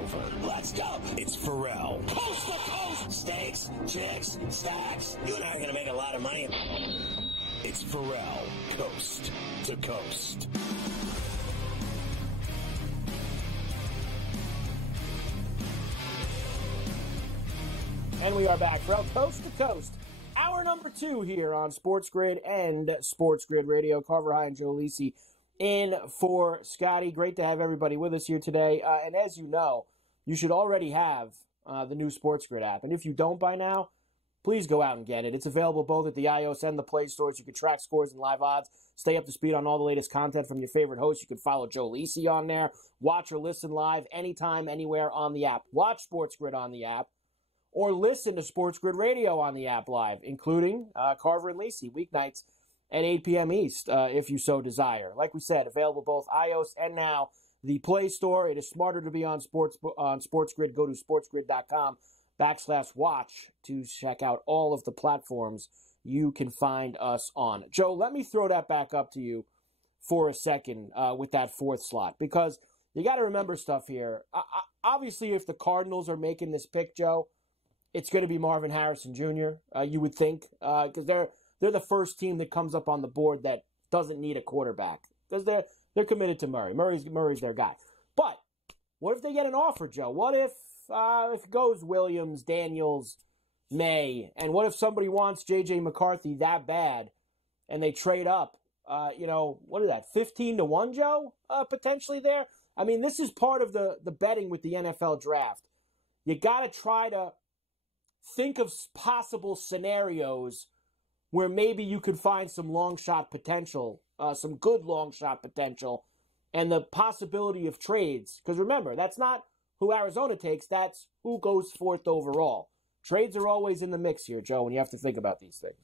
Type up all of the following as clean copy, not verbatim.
over. Let's go. It's Ferrall. Coast to coast. Steaks, chicks, stacks. You and I are going to make a lot of money. It's Ferrall. Coast to coast. And we are back. Ferrall, coast to coast. Hour number 2 here on SportsGrid and SportsGrid Radio. Carver High and Joe Lisi in for Scotty. Great to have everybody with us here today. And as you know, you should already have the new SportsGrid app. And if you don't by now, please go out and get it. It's available both at the iOS and the Play stores. You can track scores and live odds, stay up to speed on all the latest content from your favorite hosts. You can follow Joe Lisi on there, watch or listen live anytime, anywhere on the app. Watch SportsGrid on the app, or listen to SportsGrid Radio on the app live, including Carver and Lisi, weeknights at 8 p.m. East, if you so desire. Like we said, available both iOS and now the Play Store. It is smarter to be on SportsGrid. Go to sportsgrid.com/watch to check out all of the platforms you can find us on. Joe, let me throw that back up to you for a second with that fourth slot, because you got to remember stuff here. Obviously, if the Cardinals are making this pick, Joe, it's going to be Marvin Harrison Jr., you would think, because they're the first team that comes up on the board that doesn't need a quarterback, because they're committed to Murray. Murray's their guy. But what if they get an offer, Joe? What if it goes Williams, Daniels, May, and what if somebody wants J.J. McCarthy that bad and they trade up? What is that, 15-1, Joe, potentially there? I mean, this is part of the betting with the NFL draft. You got to try to think of possible scenarios where maybe you could find some long shot potential, some good long shot potential, and the possibility of trades. Because remember, that's not who Arizona takes, that's who goes fourth overall. Trades are always in the mix here, Joe, and you have to think about these things.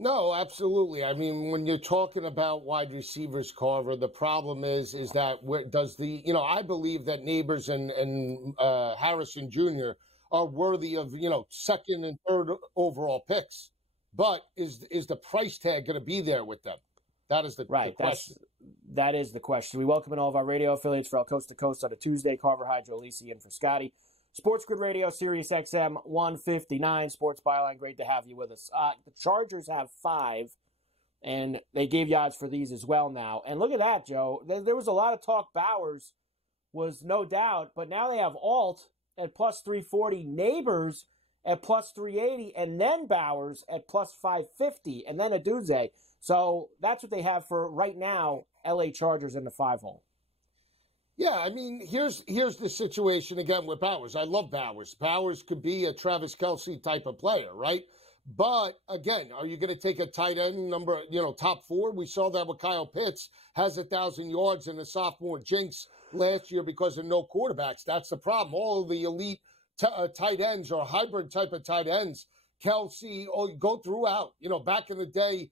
No, absolutely. I mean, when you're talking about wide receivers, Carver, the problem is that I believe that Neighbors and Harrison Jr. are worthy of, second and third overall picks. But is the price tag going to be there with them? That is the question. That is the question. We welcome in all of our radio affiliates for Coast to Coast on a Tuesday. Carver High, Joe Lisi in for Scotty. SportsGrid Radio, Sirius XM 159, Sports Byline. Great to have you with us. The Chargers have 5, and they gave you odds for these as well now. And look at that, Joe. There was a lot of talk. Bowers was no doubt, but now they have Alt at plus 340, Neighbors at plus 380, and then Bowers at plus 550, and then Aduze. So that's what they have for right now, LA Chargers in the 5-hole. Yeah, I mean, here's the situation again with Bowers. I love Bowers. Bowers could be a Travis Kelce type of player, right? But again, are you going to take a tight end number, top 4? We saw that with Kyle Pitts, has 1,000 yards in the sophomore jinx last year because of no quarterbacks. That's the problem. All of the elite tight ends or hybrid type of tight ends, Kelce, go throughout. Back in the day,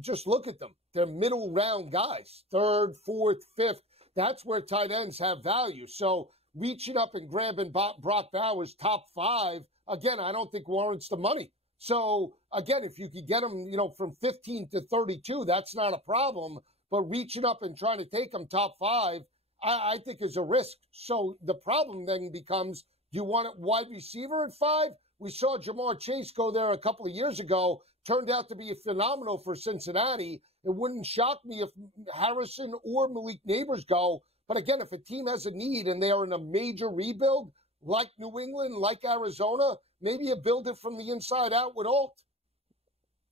just look at them. They're middle round guys, 3rd, 4th, 5th. That's where tight ends have value. So reaching up and grabbing Brock Bowers top 5, again, I don't think warrants the money. So again, if you could get him, from 15 to 32, that's not a problem. But reaching up and trying to take him top 5, I think is a risk. So the problem then becomes, do you want a wide receiver at 5? We saw Jamar Chase go there a couple of years ago. Turned out to be phenomenal for Cincinnati. It wouldn't shock me if Harrison or Malik Neighbors go. But again, if a team has a need and they are in a major rebuild, like New England, like Arizona, maybe you build it from the inside out with Alt.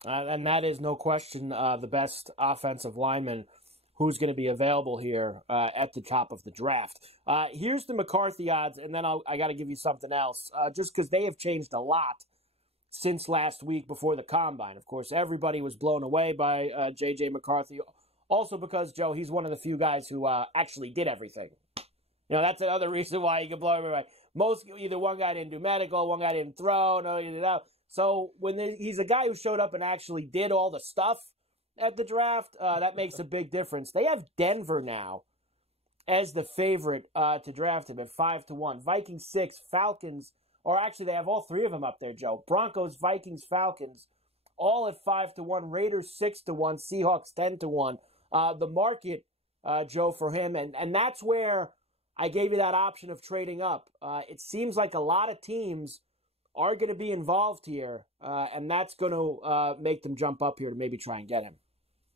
And that is no question the best offensive lineman who's going to be available here at the top of the draft. Here's the McCarthy odds, and then I got to give you something else, just because they have changed a lot since last week before the Combine. Of course, everybody was blown away by J.J. McCarthy, also because, Joe, he's one of the few guys who actually did everything. That's another reason why you can blow everybody. Either one guy didn't do medical, one guy didn't throw, no, he didn't. So when he's a guy who showed up and actually did all the stuff at the draft, that makes a big difference. They have Denver now as the favorite to draft him at 5-1. Vikings 6, Falcons, or actually they have all 3 of them up there, Joe. Broncos, Vikings, Falcons, all at 5-1. Raiders 6-1. Seahawks 10-1. The market, Joe, for him, and that's where I gave you that option of trading up. It seems like a lot of teams are going to be involved here, and that's going to make them jump up here to maybe try and get him.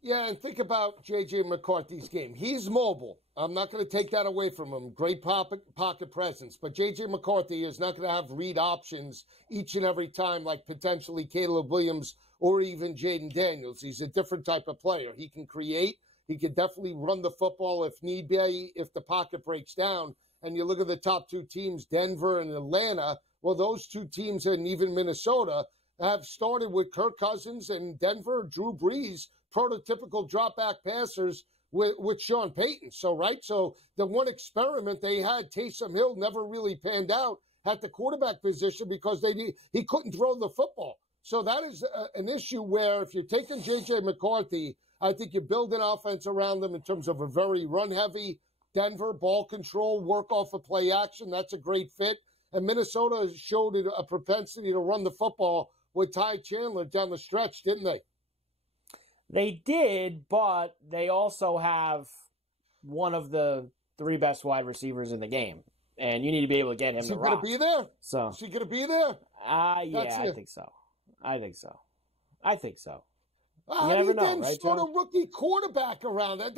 Yeah, and think about J.J. McCarthy's game. He's mobile. I'm not going to take that away from him. Great pocket presence. But J.J. McCarthy is not going to have read options each and every time like potentially Caleb Williams or even Jaden Daniels. He's a different type of player. He can create. He can definitely run the football if need be, if the pocket breaks down. And you look at the top two teams, Denver and Atlanta. Well, those two teams and even Minnesota have started with Kirk Cousins and Denver, Drew Brees, prototypical drop-back passers with Sean Payton. So the one experiment they had, Taysom Hill never really panned out at the quarterback position because he couldn't throw the football. So that is an issue where if you're taking J.J. McCarthy, I think you build an offense around them in terms of a very run-heavy Denver, ball control, work off of play action. That's a great fit. And Minnesota showed a propensity to run the football with Ty Chandler down the stretch, didn't they? They did, but they also have one of the 3 best wide receivers in the game. And you need to be able to get him Is to he going to be there? So, Is he going to be there? Yeah, I think so. How do you then start a rookie quarterback around that?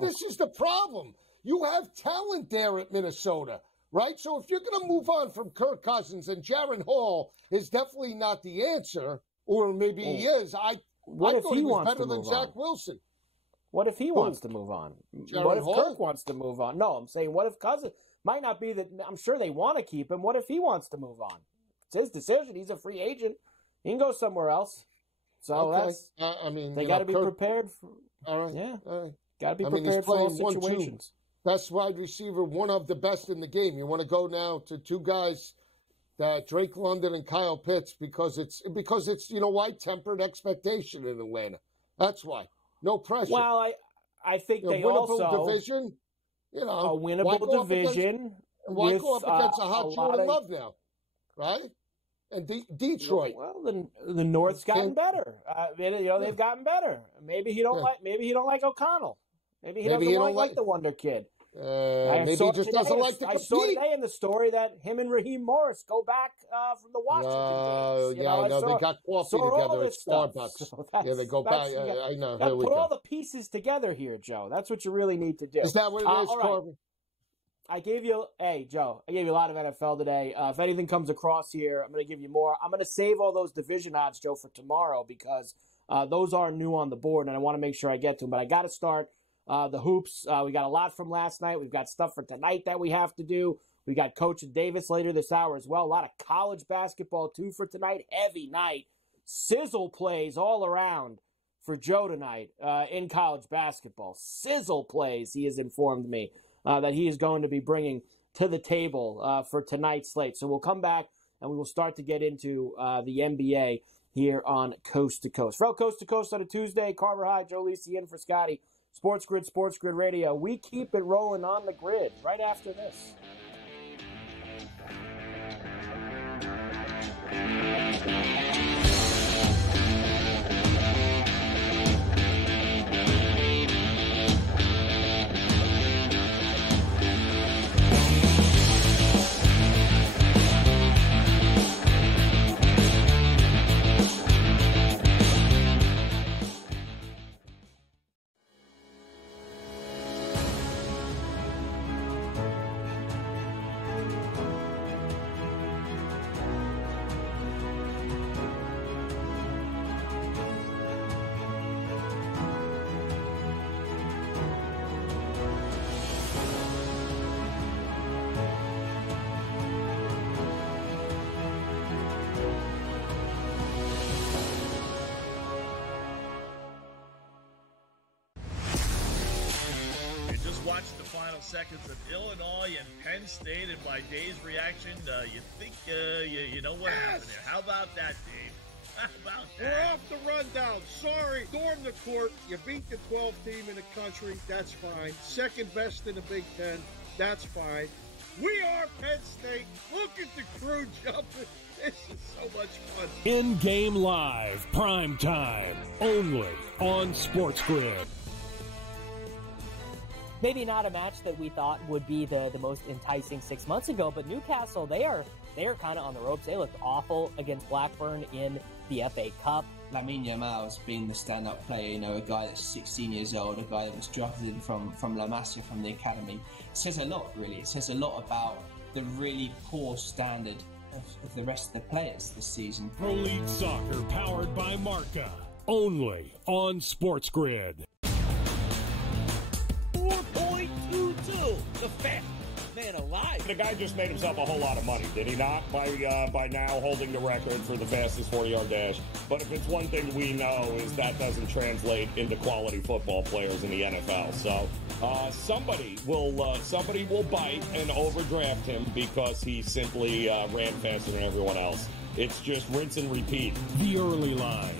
This is the problem. You have talent there at Minnesota, right? So if you're going to move on from Kirk Cousins, and Jaron Hall is definitely not the answer, or maybe he is. I thought he was better than Zach Wilson. What if he wants to move on? What if Kirk wants to move on? No, I'm saying what if Cousins might not be that. I'm sure they want to keep him. What if he wants to move on? It's his decision. He's a free agent. He can go somewhere else. So that's. They got to be prepared for. All right. Yeah. All right. Got to be prepared for all situations. Best wide receiver, one of the best in the game. You want to go now to 2 guys, Drake London and Kyle Pitts, because it's you know why, tempered expectation in Atlanta. That's why. No pressure. Well, I think they winnable also division. A winnable division. Why go up against a hot Jordan Love now, right? And Detroit. Well, the North's gotten better. They've gotten better. Maybe he don't like O'Connell. Maybe he doesn't like the Wonder Kid. Maybe he just doesn't like to compete. I saw today in the story that him and Raheem Morris go back from the Washington days. I know. They got coffee together at Starbucks. So they go back. I know. Here we go. Put all the pieces together here, Joe. That's what you really need to do. Is that what it is, Carver? I gave you a lot of NFL today. If anything comes across here, I'm going to give you more. I'm going to save all those division odds, Joe, for tomorrow because those are new on the board, and I want to make sure I get to them. But I got to start the hoops. We got a lot from last night. We've got stuff for tonight that we have to do. We got Coach Davis later this hour as well. A lot of college basketball, too, for tonight. Heavy night. Sizzle plays all around for Joe tonight in college basketball. Sizzle plays, he has informed me. That he is going to be bringing to the table for tonight's slate. So we'll come back and we will start to get into the NBA here on Coast to Coast. From Coast to Coast on a Tuesday, Carver High, Joe Lisi in for Scotty. SportsGrid Radio. We keep it rolling on the grid right after this. Watch the final seconds of Illinois and Penn State, and by Dave's reaction, you think you know what happened there. How about that, Dave? How about that? We're off the rundown. Sorry, storm the court. You beat the 12th team in the country. That's fine. Second best in the Big Ten. That's fine. We are Penn State. Look at the crew jumping. This is so much fun. In-game live, prime time, only on SportsGrid. maybe not a match that we thought would be the most enticing 6 months ago, but Newcastle, they are kind of on the ropes. They looked awful against Blackburn in the FA Cup. Lamine Yamal's been the stand-up player, a guy that's 16 years old, a guy that was drafted in from La Masia from the academy. It says a lot, really. It says a lot about the really poor standard of the rest of the players this season. Pro League Soccer, powered by Marca, only on SportsGrid. 4.22, the fat man alive. The guy just made himself a whole lot of money, did he not? By now holding the record for the fastest 40-yard dash. But if it's one thing we know is that doesn't translate into quality football players in the NFL. So somebody will bite and overdraft him because he simply ran faster than everyone else. It's just rinse and repeat. The early line,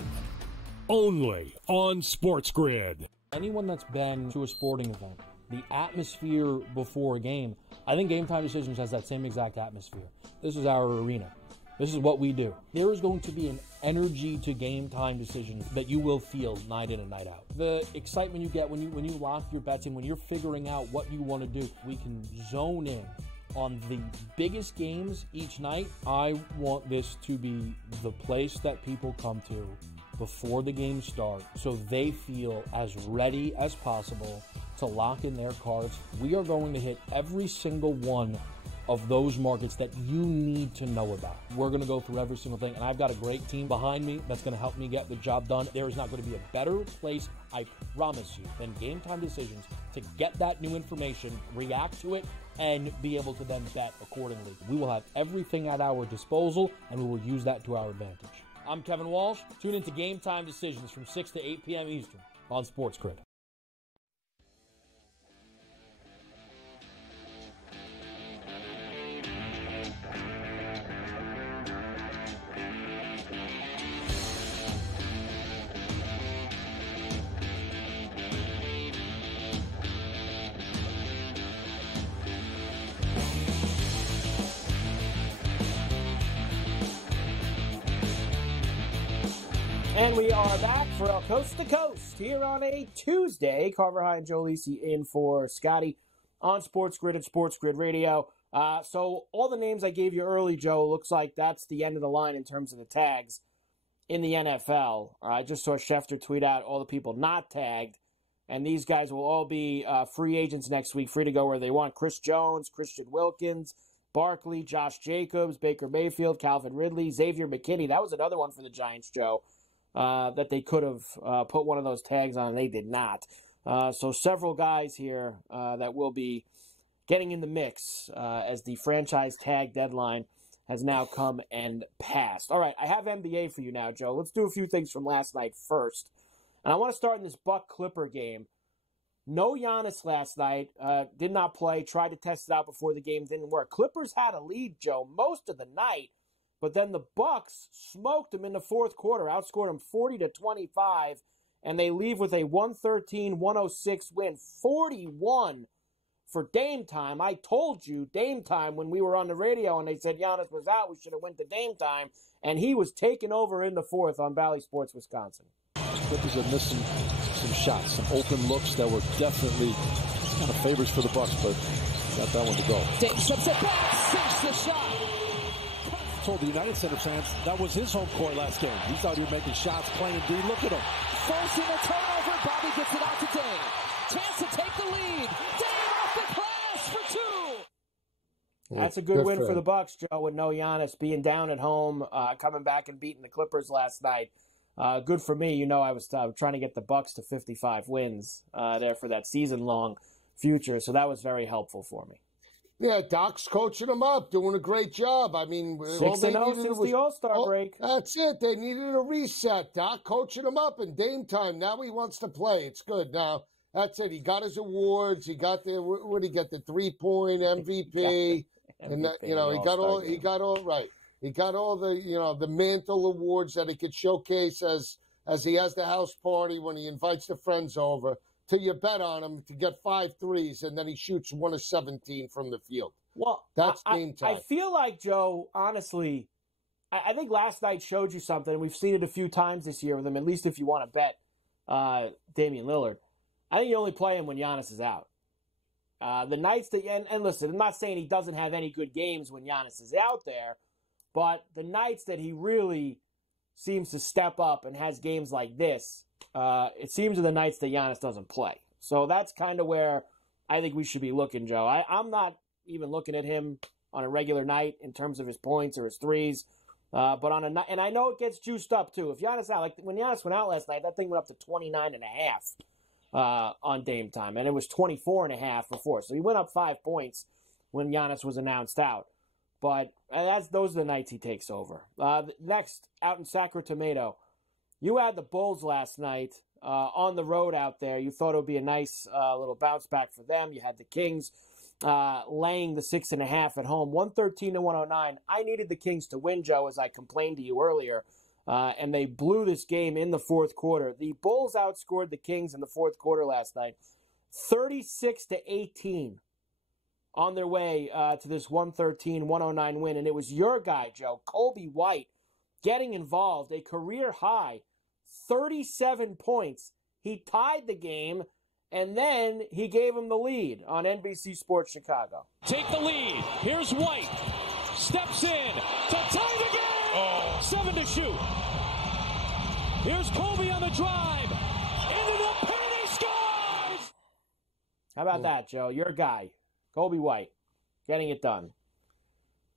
only on SportsGrid. Anyone that's been to a sporting event, the atmosphere before a game, I think Game Time Decisions has that same exact atmosphere. This is our arena. This is what we do. There is going to be an energy to Game Time Decisions that you will feel night in and night out. The excitement you get when you lock your bets in, when you're figuring out what you want to do, we can zone in on the biggest games each night. I want this to be the place that people come to before the game starts so they feel as ready as possible to lock in their cards. We are going to hit every single one of those markets that you need to know about. We're going to go through every single thing, and I've got a great team behind me that's going to help me get the job done. There is not going to be a better place, I promise you, than Game Time Decisions to get that new information, react to it, and be able to then bet accordingly. We will have everything at our disposal, and we will use that to our advantage. I'm Kevin Walsh. Tune into Game Time Decisions from 6 to 8 p.m. Eastern on SportsGrid. And we are back for El Coast to Coast here on a Tuesday. Carver High and Joe Lisi in for Scotty on SportsGrid and SportsGrid Radio. So all the names I gave you early, Joe, looks like that's the end of the line in terms of the tags in the NFL. I just saw Schefter tweet out all the people not tagged, and these guys will all be free agents next week, free to go where they want. Chris Jones, Christian Wilkins, Barkley, Josh Jacobs, Baker Mayfield, Calvin Ridley, Xavier McKinney. That was another one for the Giants, Joe. That they could have put one of those tags on, and they did not. So several guys here that will be getting in the mix as the franchise tag deadline has now come and passed. All right, I have NBA for you now, Joe. Let's do a few things from last night first. And I want to start in this Buck-Clipper game. No Giannis last night. Did not play. Tried to test it out before the game. Didn't work. Clippers had a lead, Joe, most of the night. But then the Bucks smoked them in the fourth quarter, outscored them 40-25, and they leave with a 113-106 win. 41 for Dame Time. I told you Dame Time when we were on the radio and they said Giannis was out, we should have went to Dame Time, and he was taken over in the fourth on Valley Sports Wisconsin. Clippers are missing some shots, some open looks that were definitely kind of favors for the Bucks, but got that one to go. Dame steps it back, sinks the shot. Told the United Center fans that was his home court last game. He's out here making shots, playing D. Look at him. Forcing a turnover. Bobby gets it out to Dame. Chance to take the lead. Dame off the glass for two. That's a good win for the Bucks, Joe, with no Giannis being down at home, coming back and beating the Clippers last night. Good for me. You know, I was trying to get the Bucks to 55 wins there for that season-long future, so that was very helpful for me. Yeah, Doc's coaching them up, doing a great job. I mean, 6-0 since the All-Star break. That's it. They needed a reset. Doc coaching them up in Dame Time. Now he wants to play. It's good. Now, that's it. He got his awards. He got the, what did he get? The 3-point MVP. And that, he got all right. He got all the, the mantle awards that he could showcase as he has the house party when he invites the friends over. Till you bet on him to get 5 threes, and then he shoots 1 of 17 from the field. Well, that's Dame Time. I feel like, Joe, honestly, I think last night showed you something, and we've seen it a few times this year with him, at least if you want to bet Damian Lillard. I think you only play him when Giannis is out. The nights that, and listen, I'm not saying he doesn't have any good games when Giannis is out there, but the nights that he really seems to step up and has games like this, it seems are the nights that Giannis doesn't play. So that's kind of where I think we should be looking, Joe. I'm not even looking at him on a regular night in terms of his points or his threes. But on a night, and I know it gets juiced up too. If Giannis out, like when Giannis went out last night, that thing went up to 29.5 on Dame time, and it was 24.5 before. So he went up 5 points when Giannis was announced out. But those are the nights he takes over. Next, out in Sacramento, you had the Bulls last night on the road out there. You thought it would be a nice little bounce back for them. You had the Kings laying the 6.5 at home, 113-109. I needed the Kings to win, Joe, as I complained to you earlier, and they blew this game in the fourth quarter. The Bulls outscored the Kings in the fourth quarter last night, 36-18, on their way to this 113-109 win, and it was your guy, Joe, Kobe White, getting involved, a career high, 37 points. He tied the game. And then he gave him the lead on NBC Sports Chicago. Take the lead. Here's White. Steps in to tie the game. 7 to shoot. Here's Kobe on the drive. Into the paint, he scores! How about that, Joe? Your guy, Kobe White, getting it done.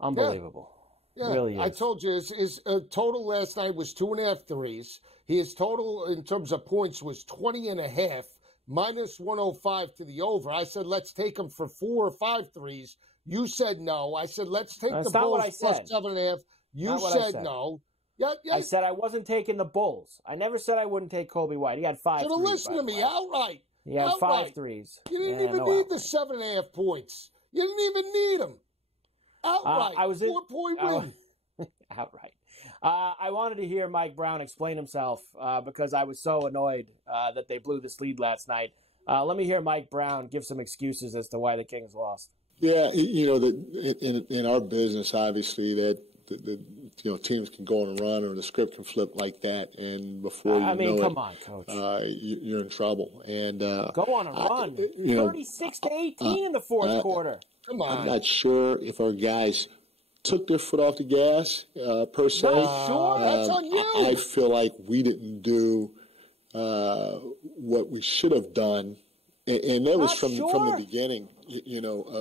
Unbelievable. Yeah, really is. I told you his total last night was 2.5 threes. His total in terms of points was 20.5. Minus 105 to the over. I said, let's take him for 4 or 5 threes. You said no. I said, let's take the Bulls plus 7.5. You said no. Yeah. I said I wasn't taking the Bulls. I never said I wouldn't take Kobe White. He had 5 threes. Listen to me outright. He had 5 threes. You didn't even need the 7.5 points. You didn't even need them. Outright. 4-point win. Outright. I wanted to hear Mike Brown explain himself because I was so annoyed that they blew this lead last night. Let me hear Mike Brown give some excuses as to why the Kings lost. Yeah, in our business, obviously, that teams can go on a run or the script can flip like that, and before come on, Coach, you're in trouble. And go on a run, 36-18 in the fourth quarter. Come on, I'm not sure if our guys took their foot off the gas, per se. Sure, that's on you. I feel like we didn't do what we should have done, and that was from the beginning,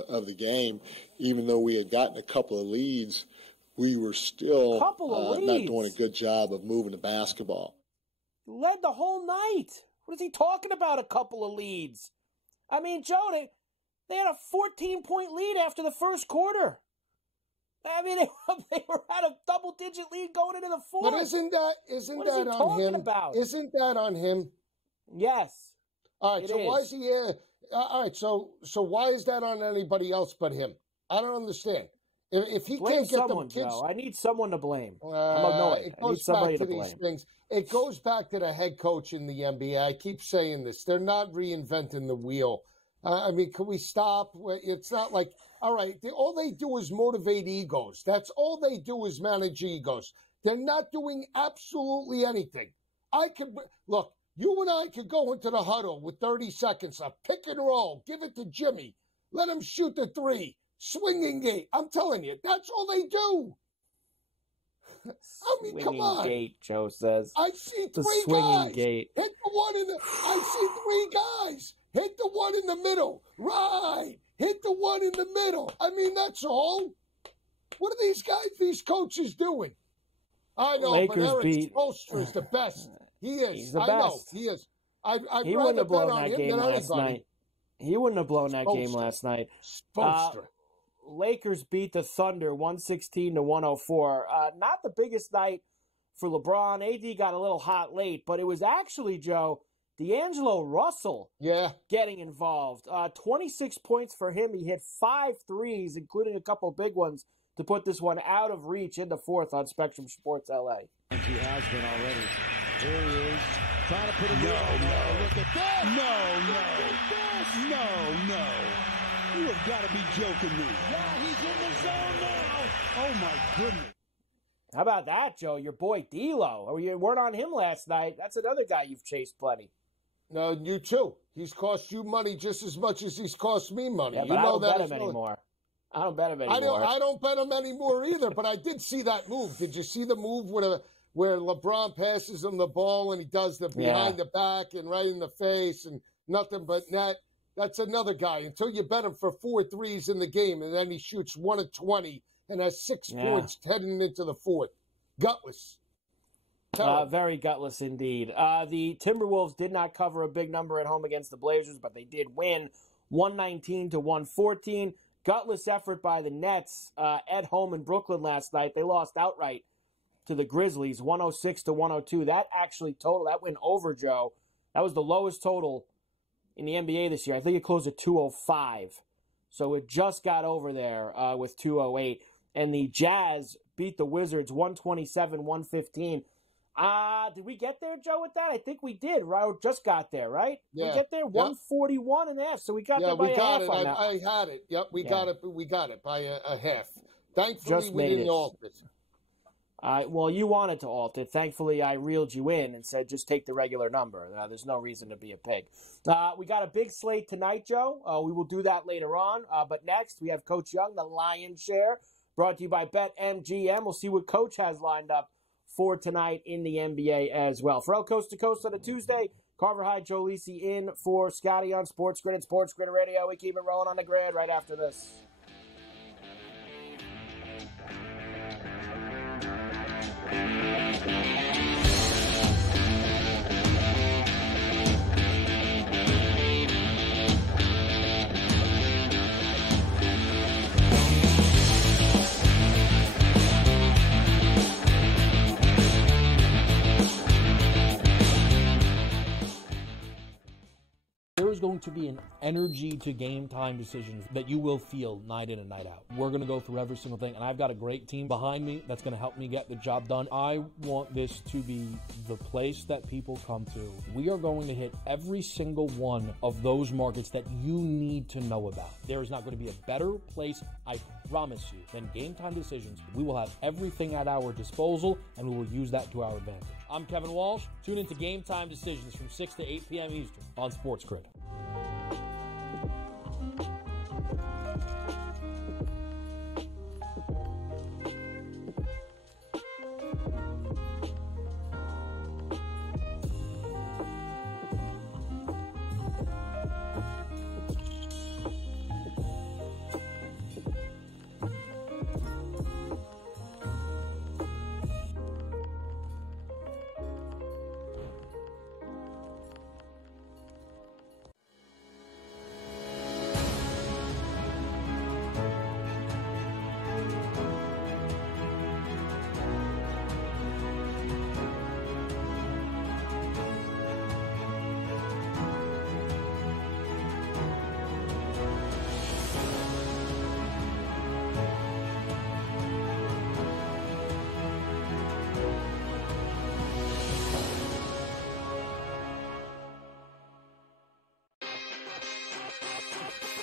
of the game. Even though we had gotten a couple of leads, we were still not doing a good job of moving the basketball. Led the whole night. What is he talking about? A couple of leads. I mean, Joe, they had a 14-point lead after the first quarter. I mean, they were at a double-digit lead going into the fourth. But isn't that on him? Isn't that on him? Yes. All right. Why is he? All right. So why is that on anybody else but him? I don't understand. If he blame can't get someone, them kids, Joe. I need someone to blame. I'm annoyed. I need somebody to blame. These things. It goes back to the head coach in the NBA. I keep saying this. They're not reinventing the wheel. I mean, can we stop? It's not like. All right, all they do is motivate egos. That's all they do is manage egos. They're not doing absolutely anything. Look, you and I could go into the huddle with 30 seconds, a pick and roll, give it to Jimmy, let him shoot the 3, swinging gate. I'm telling you, that's all they do. I mean, swinging come on. Gate, Joe says. I see the 3 swinging guys. Gate. Hit the one in the. I see 3 guys. Hit the one in the middle. Right. Hit the one in the middle. I mean, that's all. What are these coaches doing? I know, Lakers but Eric beat. Spoelstra is the best. He is. He's the I best. know, he is. He wouldn't have blown that game last night. He wouldn't have blown that game last night. Spoelstra. Lakers beat the Thunder 116-104. Not the biggest night for LeBron. AD got a little hot late, but it was actually, Joe, D'Angelo Russell getting involved. 26 points for him. He hit 5 threes, including a couple big ones, to put this one out of reach in the fourth on Spectrum Sports LA. And he has been already. Here he is, trying to put a No. Look at this. No. You have got to be joking me. Yeah, he's in the zone now. Oh, my goodness. How about that, Joe? Your boy D'Lo. You weren't on him last night. That's another guy you've chased plenty. No, you too. He's cost you money just as much as he's cost me money. Yeah, but I don't bet him anymore. I don't bet him anymore. I don't bet him anymore either, but I did see that move. Did you see the move where LeBron passes him the ball and he does the behind the back and right in the face and nothing but net? That's another guy. Until you bet him for 4 threes in the game and then he shoots 1 of 20 and has 6 points heading into the fourth. Gutless. Very gutless indeed. The Timberwolves did not cover a big number at home against the Blazers, but they did win 119-114. Gutless effort by the Nets at home in Brooklyn last night. They lost outright to the Grizzlies, 106-102. That went over, Joe. That was the lowest total in the NBA this year. I think it closed at 205. So it just got over there with 208. And the Jazz beat the Wizards 127-115. Did we get there, Joe, with that? I think we did. Right? Just got there, right? Yeah. We get there 141.5. So we got there by a half on that. I had it. Yep, we got it. We got it by a half. Thankfully, we didn't alter it. Well, you wanted to alter it. Thankfully, I reeled you in and said just take the regular number. There's no reason to be a pig. We got a big slate tonight, Joe. We will do that later on. But next, we have Coach Young, the Lion's Share, brought to you by BetMGM. We'll see what Coach has lined up for tonight in the NBA as well. Ferrall Coast to Coast on a Tuesday. Carver High, Joe Lisi in for Scotty on SportsGrid and SportsGrid Radio. We keep it rolling on the grid right after this. There is going to be an energy to game time decisions that you will feel night in and night out. We're going to go through every single thing, and I've got a great team behind me that's going to help me get the job done. I want this to be the place that people come to. We are going to hit every single one of those markets that you need to know about. There is not going to be a better place, I promise you, than Game Time Decisions. We will have everything at our disposal, and we will use that to our advantage. I'm Kevin Walsh. Tune into Game Time Decisions from 6 to 8 p.m. Eastern on SportsGrid.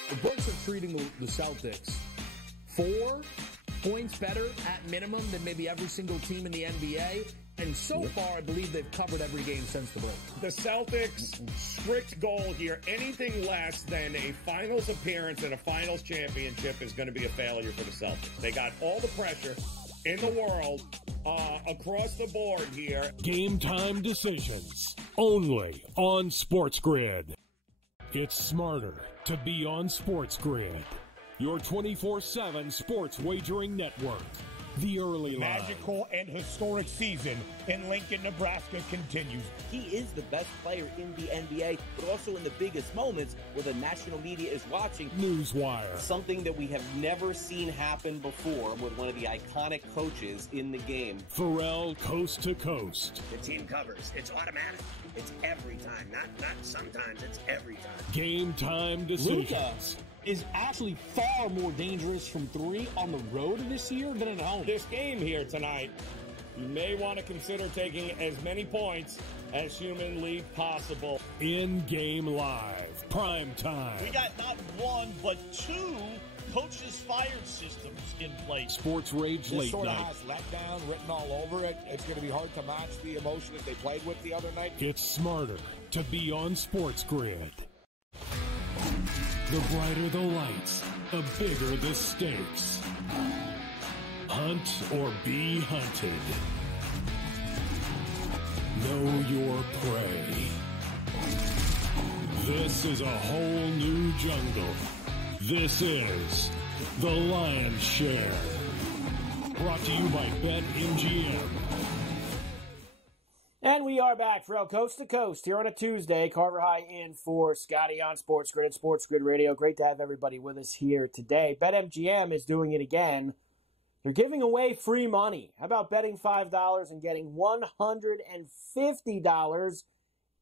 The books are treating the Celtics 4 points better at minimum than maybe every single team in the NBA. And so far, I believe they've covered every game since the break. The Celtics' strict goal here, anything less than a finals appearance and a finals championship is going to be a failure for the Celtics. They got all the pressure in the world across the board here. Game Time Decisions, only on SportsGrid. It's smarter to be on SportsGrid, your 24/7 sports wagering network. The early line. Magical and historic season in Lincoln, Nebraska continues. He is the best player in the NBA, but also in the biggest moments where the national media is watching. Newswire. Something that we have never seen happen before with one of the iconic coaches in the game. Ferrall Coast to Coast. The team covers. It's automatic. It's every time. Not sometimes. It's every time. Game Time Decisions. Luka is actually far more dangerous from 3 on the road this year than at home. This game here tonight, you may want to consider taking as many points as humanly possible. In-game live, prime time. We got not 1, but 2 coaches fired systems in place. Sports Rage This Late sort of Night. has letdown written all over it. It's going to be hard to match the emotion that they played with the other night. It's smarter to be on SportsGrid. The brighter the lights, the bigger the stakes. Hunt or be hunted. Know your prey. This is a whole new jungle. This is The Lion's Share. Brought to you by BetMGM. And we are back for Coast to Coast here on a Tuesday. Carver High in for Scotty on SportsGrid and SportsGrid Radio. Great to have everybody with us here today. BetMGM is doing it again. They're giving away free money. How about betting $5 and getting $150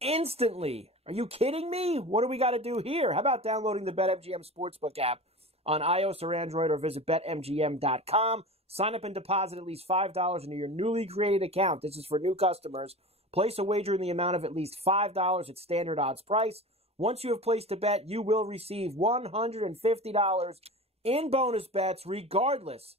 instantly? Are you kidding me? What do we got to do here? How about downloading the BetMGM Sportsbook app on iOS or Android, or visit BetMGM.com. Sign up and deposit at least $5 into your newly created account. This is for new customers. Place a wager in the amount of at least $5 at standard odds price. Once you have placed a bet, you will receive $150 in bonus bets regardless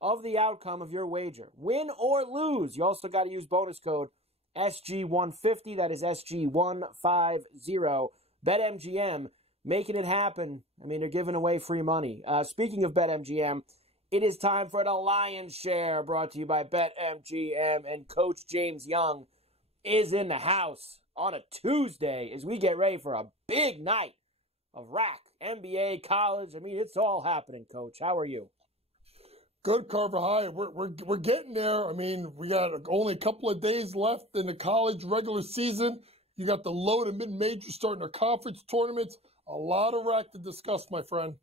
of the outcome of your wager. Win or lose. You also got to use bonus code SG150. That is SG150. BetMGM, making it happen. I mean, they're giving away free money. Speaking of BetMGM, it is time for the Lion's Share, brought to you by BetMGM. And Coach James Young is in the house on a Tuesday as we get ready for a big night of RAC, NBA, college. I mean, it's all happening, Coach. How are you? Good, Carver High. We're getting there. I mean, we got only a couple of days left in the college regular season. You got the low to mid-major starting their conference tournaments. A lot of RAC to discuss, my friend.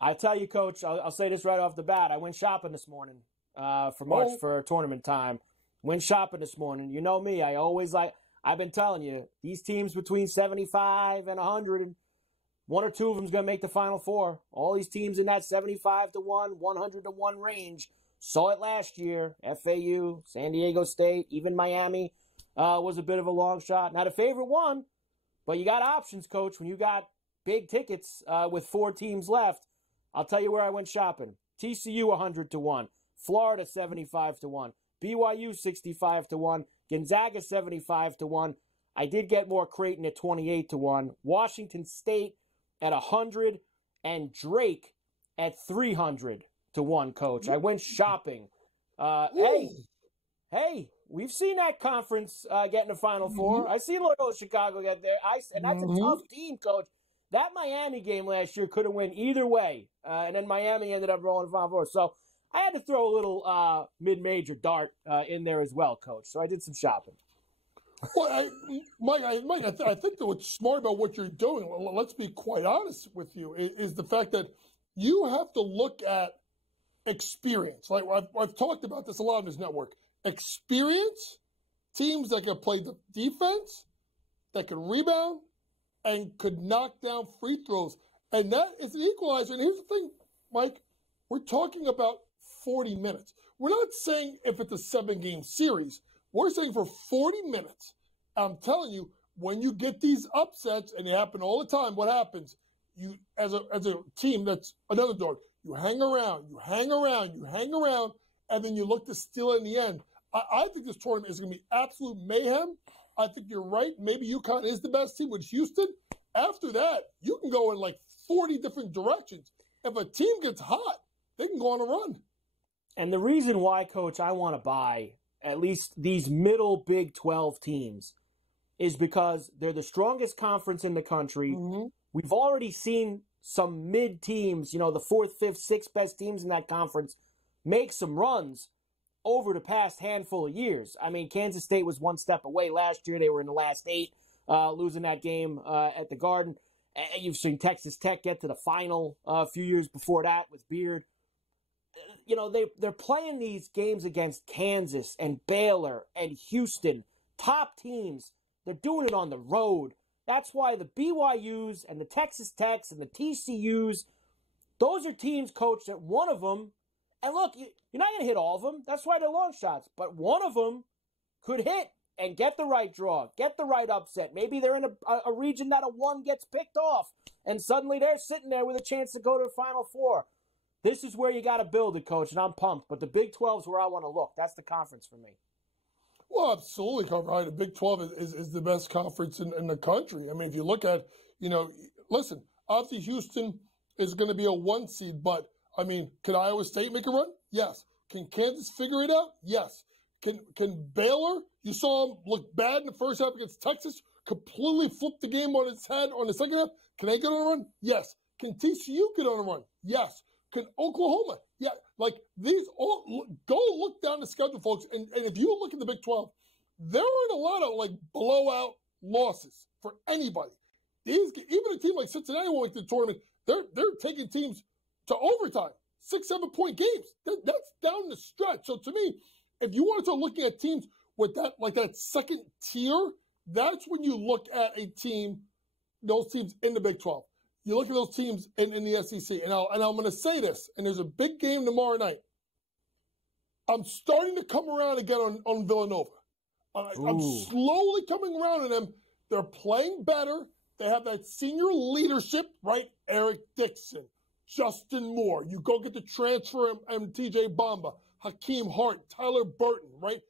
I tell you, Coach, I'll say this right off the bat. I went shopping this morning for tournament time. Went shopping this morning. You know me. I've been telling you, these teams between 75 and 100, one or two of them is going to make the Final Four. All these teams in that 75-1, 100-1 range. Saw it last year. FAU, San Diego State, even Miami was a bit of a long shot. Not a favorite one, but you got options, Coach. When you got big tickets with 4 teams left, I'll tell you where I went shopping. TCU 100-1, Florida 75-1, BYU 65-1, Gonzaga 75-1. I did get more Creighton at 28-1, Washington State at 100, and Drake at 300-1. Coach, I went shopping. Hey, we've seen that conference get in the Final Four. I seen Loyola Chicago get there. And that's a tough team, Coach. That Miami game last year could have went either way, and then Miami ended up rolling Final Four. So I had to throw a little mid-major dart in there as well, Coach. So I did some shopping. Well, Mike, I think that what's smart about what you're doing, let's be quite honest with you, is the fact that you have to look at experience. Like I've talked about this a lot on this network. Experience, teams that can play the defense, that can rebound, and could knock down free throws. And that is an equalizer. And here's the thing, Mike, we're talking about 40 minutes. We're not saying if it's a 7-game series. We're saying for 40 minutes. I'm telling you, when you get these upsets, and they happen all the time, what happens? You, as a team that's another dog, you hang around, and then you look to steal it in the end. I think this tournament is going to be absolute mayhem. I think you're right. Maybe UConn is the best team with Houston. After that, you can go in like 40 different directions. If a team gets hot, they can go on a run. And the reason why, Coach, I want to buy at least these middle Big 12 teams is because they're the strongest conference in the country. Mm-hmm. We've already seen some mid teams, the 4th, 5th, 6th best teams in that conference make some runs over the past handful of years. I mean, Kansas State was one step away last year. They were in the last 8, losing that game at the Garden. And you've seen Texas Tech get to the final a few years before that with Beard. They're playing these games against Kansas and Baylor and Houston, top teams. They're doing it on the road. That's why the BYUs and the Texas Techs and the TCUs, those are teams, Coach, that one of them, and look, you're not going to hit all of them. That's why they're long shots. But one of them could hit and get the right draw, get the right upset. Maybe they're in a region that a 1 gets picked off, and suddenly they're sitting there with a chance to go to the Final Four. this is where you got to build it, Coach, and I'm pumped. But the Big 12 is where I want to look. That's the conference for me. Well, absolutely, Coach. Right. The Big 12 is the best conference in the country. I mean, if you look at, listen, obviously Houston is going to be a 1 seed, but, I mean, can Iowa State make a run? Yes. Can Kansas figure it out? Yes. Can Baylor, you saw them look bad in the first half against Texas, completely flip the game on its head on the second half? Can they get on a run? Yes. Can TCU get on a run? Yes. Can Oklahoma? Yeah. Like, these all, go look down the schedule, folks, and if you look at the Big 12, there aren't a lot of, like, blowout losses for anybody. Even a team like Cincinnati won't make the tournament. They're taking teams to overtime, 6-7 point games. That's down the stretch. So to me, if you want to start looking at teams with that, like that second tier, that's when you look at a team, those teams in the Big 12. You look at those teams in the SEC. And I'm going to say this, and there's a big game tomorrow night. I'm starting to come around again on Villanova. I'm slowly coming around on them. They're playing better. They have that senior leadership, right? Eric Dixon, Justin Moore. You go get the transfer and TJ Bamba, Hakeem Hart, Tyler Burton, right?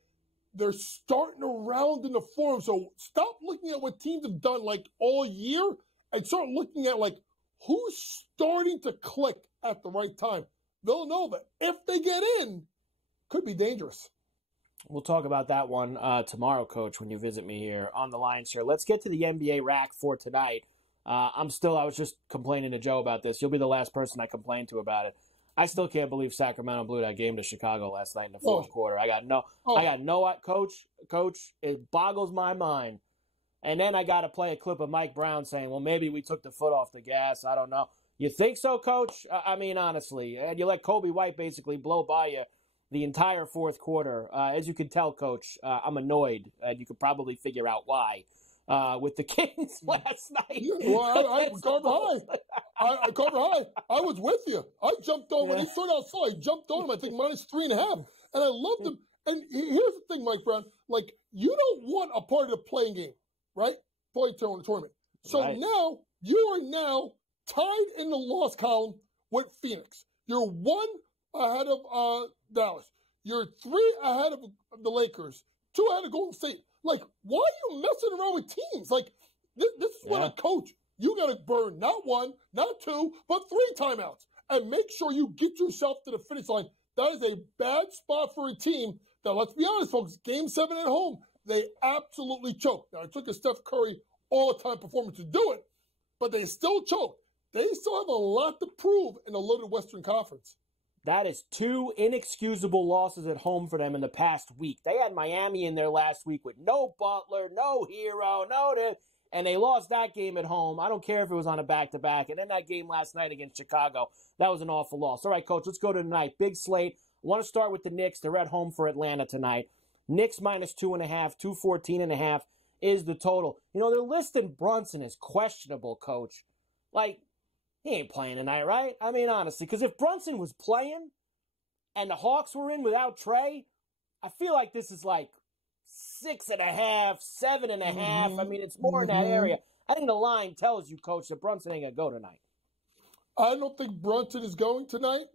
They're starting to round in the form. So stop looking at what teams have done like all year and start looking at like who's starting to click at the right time. Villanova, if they get in, could be dangerous. We'll talk about that one tomorrow, Coach, when you visit me here on the Lions here. Let's get to the NBA rack for tonight. I was just complaining to Joe about this. You'll be the last person I complain to about it. I still can't believe Sacramento blew that game to Chicago last night in the fourth quarter. Coach, it boggles my mind. And then I got to play a clip of Mike Brown saying, well, maybe we took the foot off the gas. I don't know. You think so, Coach? I mean, honestly. And you let Kobe White basically blow by you the entire fourth quarter. As you can tell, Coach, I'm annoyed, and you could probably figure out why. With the Kings last night. I covered high. I was with you. I jumped on when he started out slow. I jumped on him, I think, -3.5. And I loved him. And here's the thing, Mike Brown. Like, you don't want a part of the playing game, right? Play tournament. So now, you are now tied in the loss column with Phoenix. You're 1 ahead of Dallas. You're 3 ahead of the Lakers. 2 ahead of Golden State. Like, why are you messing around with teams? Like, this is what a coach, you got to burn not 1, not 2, but 3 timeouts. And make sure you get yourself to the finish line. That is a bad spot for a team that, let's be honest, folks, Game 7 at home, they absolutely choked. Now, it took a Steph Curry all-time performance to do it, but they still choked. They still have a lot to prove in the loaded Western Conference. That is 2 inexcusable losses at home for them in the past week. They had Miami in there last week with no Butler, no Hero, and they lost that game at home. I don't care if it was on a back-to-back. And then that game last night against Chicago, that was an awful loss. All right, Coach, let's go to tonight. Big slate. I want to start with the Knicks. They're at home for Atlanta tonight. Knicks -2.5, 214.5 is the total. You know, they're listing Brunson as questionable, Coach. Like, he ain't playing tonight, right? I mean, honestly, because if Brunson was playing and the Hawks were in without Trey, I feel like this is like 6.5, 7.5. I mean, it's more in that area. I think the line tells you, Coach, that Brunson ain't going to go tonight. I don't think Brunson is going tonight,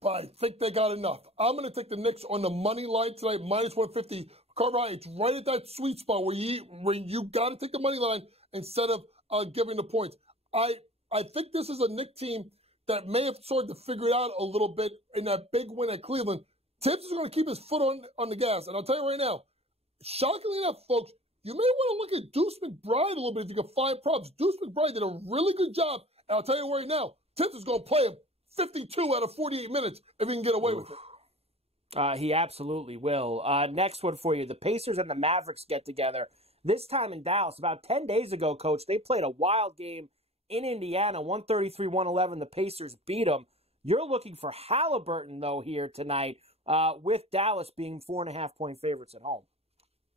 but I think they got enough. I'm going to take the Knicks on the money line tonight, -150. Carver, it's right at that sweet spot where you got to take the money line instead of giving the points. I think this is a Knicks team that may have started to figure it out a little bit in that big win at Cleveland. Tibbs is going to keep his foot on the gas. And I'll tell you right now, shockingly enough, folks, you may want to look at Deuce McBride a little bit if you can find props. Deuce McBride did a really good job. And I'll tell you right now, Tibbs is going to play him 52 out of 48 minutes if he can get away with it. He absolutely will. Next one for you. The Pacers and the Mavericks get together. This time in Dallas, about 10 days ago, Coach, they played a wild game in Indiana, 133-111. The Pacers beat them. You're looking for Halliburton, though, here tonight, with Dallas being 4.5-point favorites at home.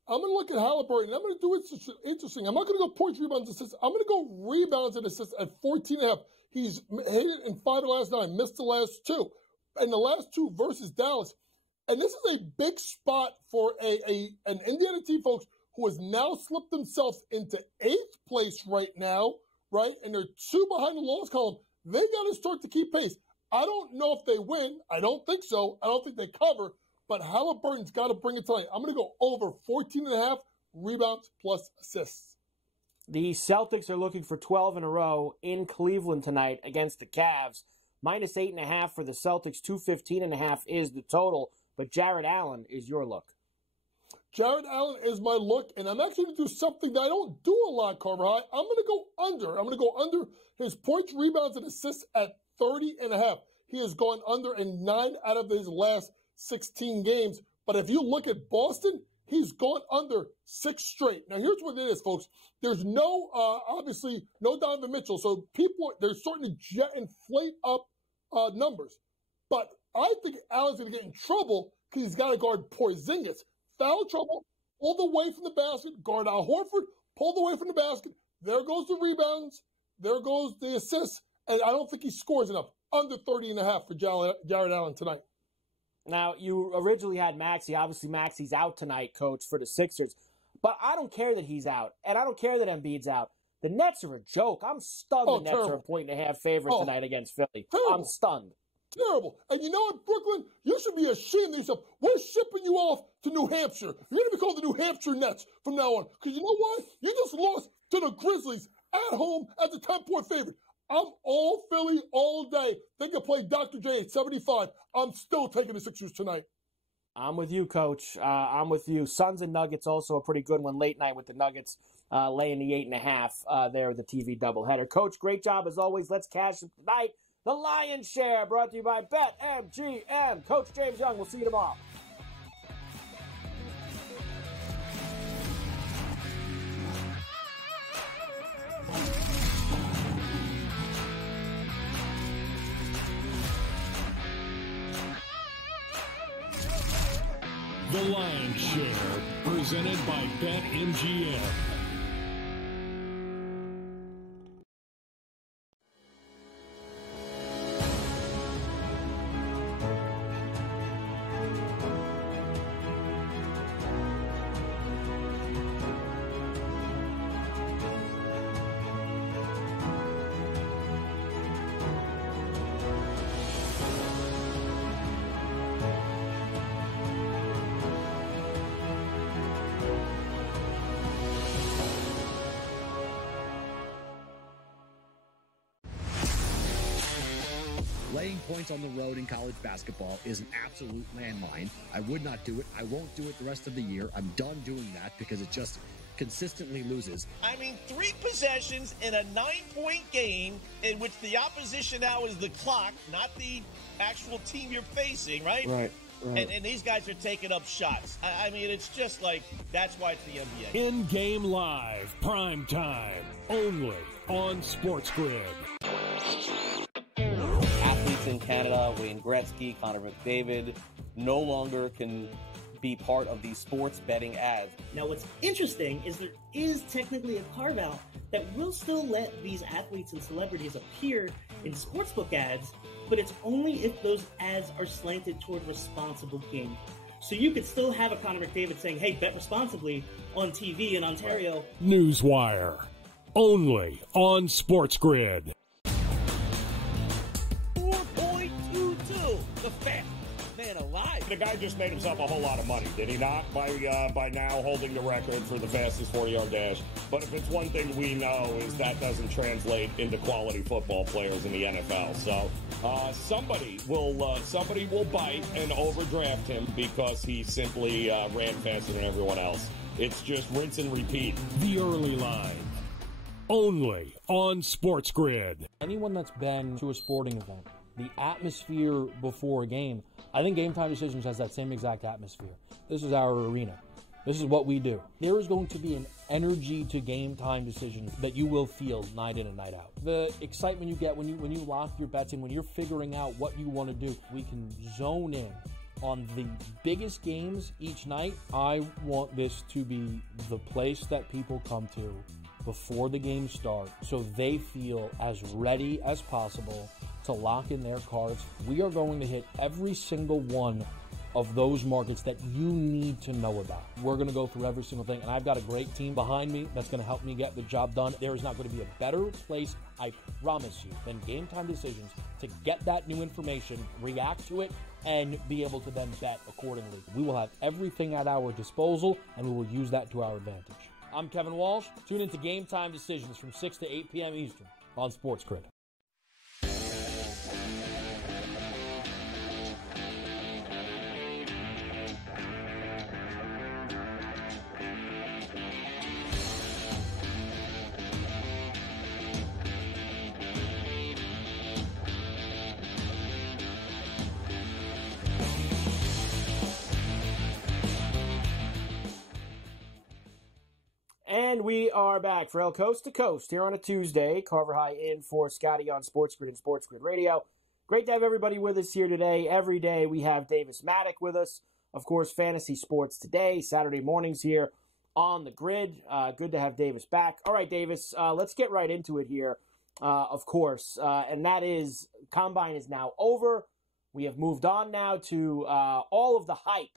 I'm going to look at Halliburton. I'm going to do it interesting. I'm not going to go points, rebounds, assists. I'm going to go rebounds and assists at 14.5. He's hit it in 5 of the last 9, missed the last 2. And the last 2 versus Dallas. And this is a big spot for an Indiana team, folks, who has now slipped themselves into 8th place right now. Right? And they're 2 behind the loss column. They got to start to keep pace. I don't know if they win. I don't think so. I don't think they cover. But Halliburton's got to bring it tonight. I'm going to go over 14.5 rebounds plus assists. The Celtics are looking for 12 in a row in Cleveland tonight against the Cavs. Minus 8.5 for the Celtics. 215.5 is the total. But Jared Allen is your look. Jared Allen is my look, and I'm actually going to do something that I don't do a lot, Carver High. I'm going to go under. I'm going to go under his points, rebounds, and assists at 30.5. He has gone under in 9 out of his last 16 games. But if you look at Boston, he's gone under 6 straight. Now, here's what it is, folks. There's no, obviously, no Donovan Mitchell. So people, they're starting to inflate up numbers. But I think Allen's going to get in trouble because he's got to guard Porzingis. Foul trouble, pull the way from the basket, guard Al Horford, pull the way from the basket. There goes the rebounds. There goes the assists. And I don't think he scores enough. Under 30.5 for Jared Allen tonight. Now, you originally had Maxey. Obviously, Maxey's out tonight, Coach, for the Sixers. But I don't care that he's out, and I don't care that Embiid's out. The Nets are a joke. I'm stunned the Nets are a 1.5 favorite tonight against Philly. Terrible. I'm stunned. Terrible. And you know what, Brooklyn? You should be ashamed of yourself. We're shipping you off to New Hampshire. You're going to be called the New Hampshire Nets from now on. Because you know what? You just lost to the Grizzlies at home as a 10-point favorite. I'm all Philly all day. They can play Dr. J at 75. I'm still taking the Sixers tonight. I'm with you, Coach. I'm with you. Suns and Nuggets also a pretty good one late night with the Nuggets laying the 8.5 there, the TV doubleheader. Coach, great job as always. Let's cash it tonight. The Lion's Share brought to you by BetMGM. Coach James Young, we'll see you tomorrow. The Lion's Share, presented by BetMGM. Laying points on the road in college basketball is an absolute landmine. I would not do it. I won't do it the rest of the year. I'm done doing that because it just consistently loses. I mean, 3 possessions in a 9-point game in which the opposition now is the clock, not the actual team you're facing, right? Right. And these guys are taking up shots. I mean, it's just like, that's why it's the NBA. In-game live, prime time, only on SportsGrid. Athletes in Canada, Wayne Gretzky, Connor McDavid, no longer can be part of these sports betting ads. Now, what's interesting is there is technically a carve-out that will still let these athletes and celebrities appear in sportsbook ads, but it's only if those ads are slanted toward responsible gaming. So you could still have a Connor McDavid saying, hey, bet responsibly on TV in Ontario. Newswire, only on SportsGrid. 4.22, the fastest man alive. The guy just made himself a whole lot of money, did he not? By now holding the record for the fastest 40-yard dash. But if it's one thing we know is that doesn't translate into quality football players in the NFL. So somebody will bite and overdraft him because he simply ran faster than everyone else. It's just rinse and repeat. The early line, only on SportsGrid. Anyone that's been to a sporting event, the atmosphere before a game, I think Game Time Decisions has that same exact atmosphere. This is our arena. This is what we do. There is going to be an energy to Game Time Decisions that you will feel night in and night out. The excitement you get when you lock your bets in, when you're figuring out what you want to do, we can zone in on the biggest games each night. I want this to be the place that people come to before the games start so they feel as ready as possible to lock in their cards. We are going to hit every single one of those markets that you need to know about. We're going to go through every single thing, and I've got a great team behind me that's going to help me get the job done. There is not going to be a better place, I promise you, than Game Time Decisions to get that new information, react to it, and be able to then bet accordingly. We will have everything at our disposal, and we will use that to our advantage. I'm Kevin Walsh. Tune into Game Time Decisions from 6 to 8 p.m. Eastern on SportsGrid. And we are back for El Coast to Coast here on a Tuesday. Carver High in for Scotty on SportsGrid and SportsGrid Radio. Great to have everybody with us here today. Every day we have Davis Maddock with us. Of course, Fantasy Sports Today, Saturday mornings here on the grid. Good to have Davis back. All right, Davis, let's get right into it here, of course. And that is, Combine is now over. We have moved on now to all of the hype,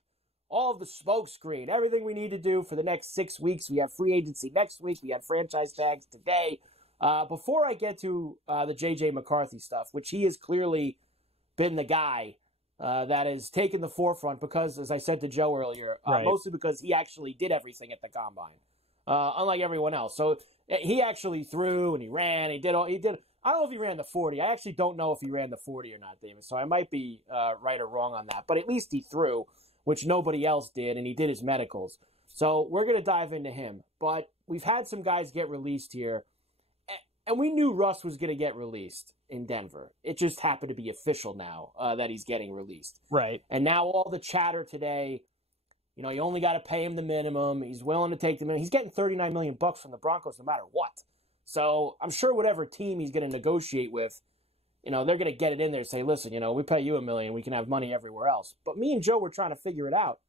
all of the smoke screen, everything we need to do for the next 6 weeks. We have free agency next week. We have franchise tags today. Before I get to the J.J. McCarthy stuff, which he has clearly been the guy that has taken the forefront because, as I said to Joe earlier, mostly because he actually did everything at the Combine, unlike everyone else. So he actually threw and he ran. He did. I don't know if he ran the 40. I actually don't know if he ran the 40 or not, Davis. So I might be right or wrong on that. But at least he threw, which nobody else did, and he did his medicals. So we're going to dive into him. But we've had some guys get released here, and we knew Russ was going to get released in Denver. It just happened to be official now that he's getting released. Right. And now all the chatter today, you only got to pay him the minimum. He's willing to take the minimum. He's getting $39 million from the Broncos no matter what. So I'm sure whatever team he's going to negotiate with, they're going to get it in there and say, listen, we pay you $1 million. We can have money everywhere else. But me and Joe were trying to figure it out.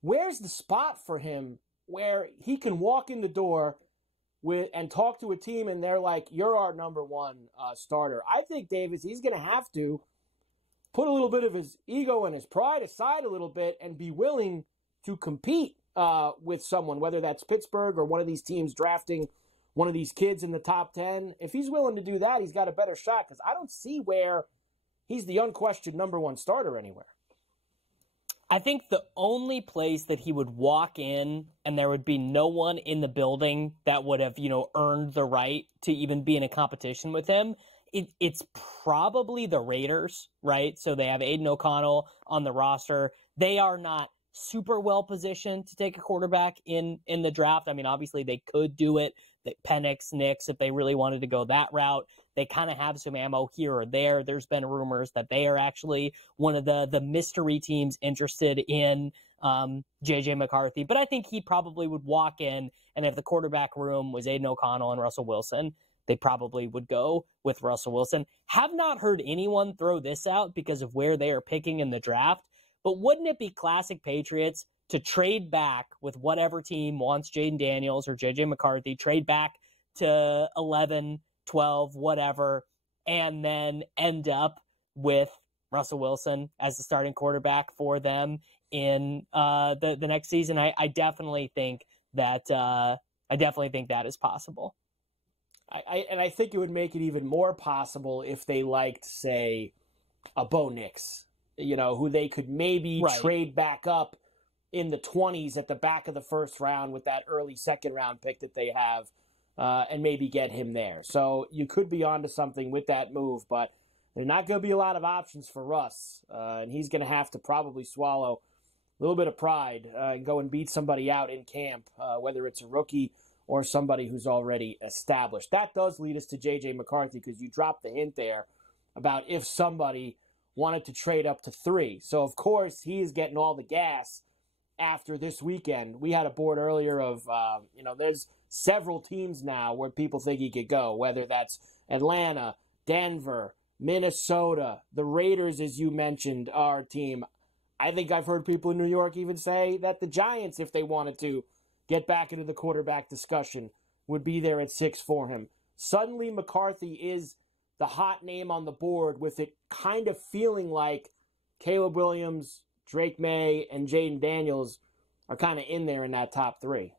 Where's the spot for him where he can walk in the door and talk to a team and they're like, you're our number one starter? I think, Davis, he's going to have to put a little bit of his ego and his pride aside a little bit and be willing to compete with someone, whether that's Pittsburgh or one of these teams drafting one of these kids in the top 10. If he's willing to do that, he's got a better shot because I don't see where he's the unquestioned number one starter anywhere. I think the only place that he would walk in and there would be no one in the building that would have, earned the right to even be in a competition with him, it's probably the Raiders, right? So they have Aiden O'Connell on the roster. They are not super well positioned to take a quarterback in the draft. I mean, obviously they could do it. The Penix, Knicks, if they really wanted to go that route. They kind of have some ammo here or there. There's been rumors that they are actually one of the mystery teams interested in J.J. McCarthy. But I think he probably would walk in, and if the quarterback room was Aiden O'Connell and Russell Wilson, they probably would go with Russell Wilson. Have not heard anyone throw this out because of where they are picking in the draft. But wouldn't it be classic Patriots to trade back with whatever team wants Jaden Daniels or J.J. McCarthy, trade back to 11, 12, whatever, and then end up with Russel Wilson as the starting quarterback for them in the next season? I definitely think that is possible. I think it would make it even more possible if they liked, say, a Bo Nix, who they could maybe trade back up in the 20s at the back of the first round with that early second round pick that they have, and maybe get him there. So you could be onto something with that move, but there's not going to be a lot of options for Russ, and he's going to have to probably swallow a little bit of pride and go and beat somebody out in camp, whether it's a rookie or somebody who's already established. That does lead us to J.J. McCarthy, because you dropped the hint there about if somebody wanted to trade up to 3. So, of course, he is getting all the gas after this weekend. We had a board earlier of, there's several teams now where people think he could go, whether that's Atlanta, Denver, Minnesota, the Raiders, as you mentioned, are a team. I think I've heard people in New York even say that the Giants, if they wanted to get back into the quarterback discussion, would be there at 6 for him. Suddenly, McCarthy is the hot name on the board, with it kind of feeling like Caleb Williams, Drake May and Jaden Daniels are kind of in there in that top 3.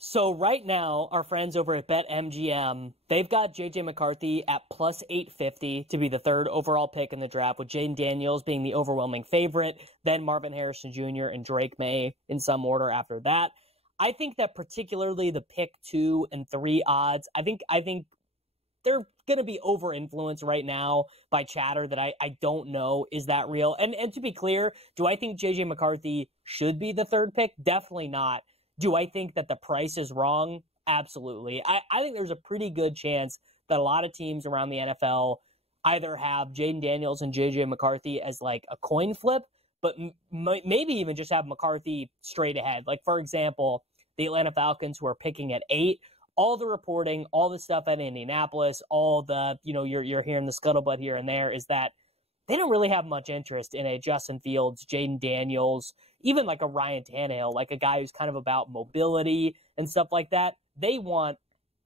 So right now, our friends over at BetMGM, they've got J.J. McCarthy at plus 850 to be the 3rd overall pick in the draft, with Jaden Daniels being the overwhelming favorite, then Marvin Harrison Jr. and Drake May in some order after that. I think that particularly the pick 2 and 3 odds, I think they're going to be over-influenced right now by chatter that I don't know is that real. And to be clear, do I think J.J. McCarthy should be the 3rd pick? Definitely not. Do I think that the price is wrong? Absolutely. I think there's a pretty good chance that a lot of teams around the NFL either have Jaden Daniels and J.J. McCarthy as like a coin flip, but maybe even just have McCarthy straight ahead. Like, for example, the Atlanta Falcons, who are picking at 8, all the reporting, all the stuff at Indianapolis, all the, you're hearing the scuttlebutt here and there, is that they don't really have much interest in a Justin Fields, Jaden Daniels, even like a Ryan Tannehill, like a guy who's kind of about mobility and stuff like that. They want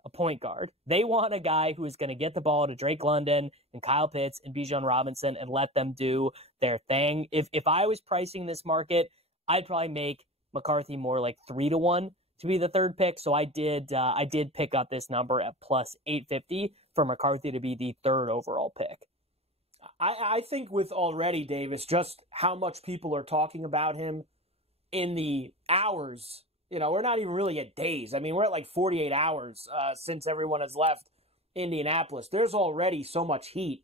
a point guard. They want a guy who is going to get the ball to Drake London and Kyle Pitts and Bijan Robinson and let them do their thing. If I was pricing this market, I'd probably make McCarthy more like 3-1 to be the 3rd pick. So I did pick up this number at plus 850 for McCarthy to be the 3rd overall pick. I think with already, Davis, just how much people are talking about him in the hours, we're not even really at days. I mean, we're at like 48 hours since everyone has left Indianapolis. There's already so much heat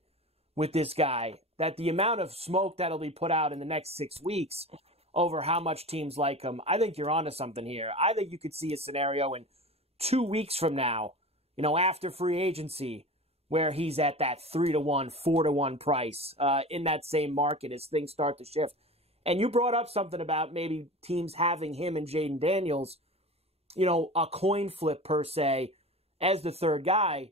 with this guy that the amount of smoke that'll be put out in the next 6 weeks over how much teams like him, I think you're onto something here. I think you could see a scenario in 2 weeks from now, after free agency, where he's at that 3-1, 4-1 price in that same market as things start to shift. And you brought up something about maybe teams having him and Jaden Daniels, a coin flip per se, as the 3rd guy.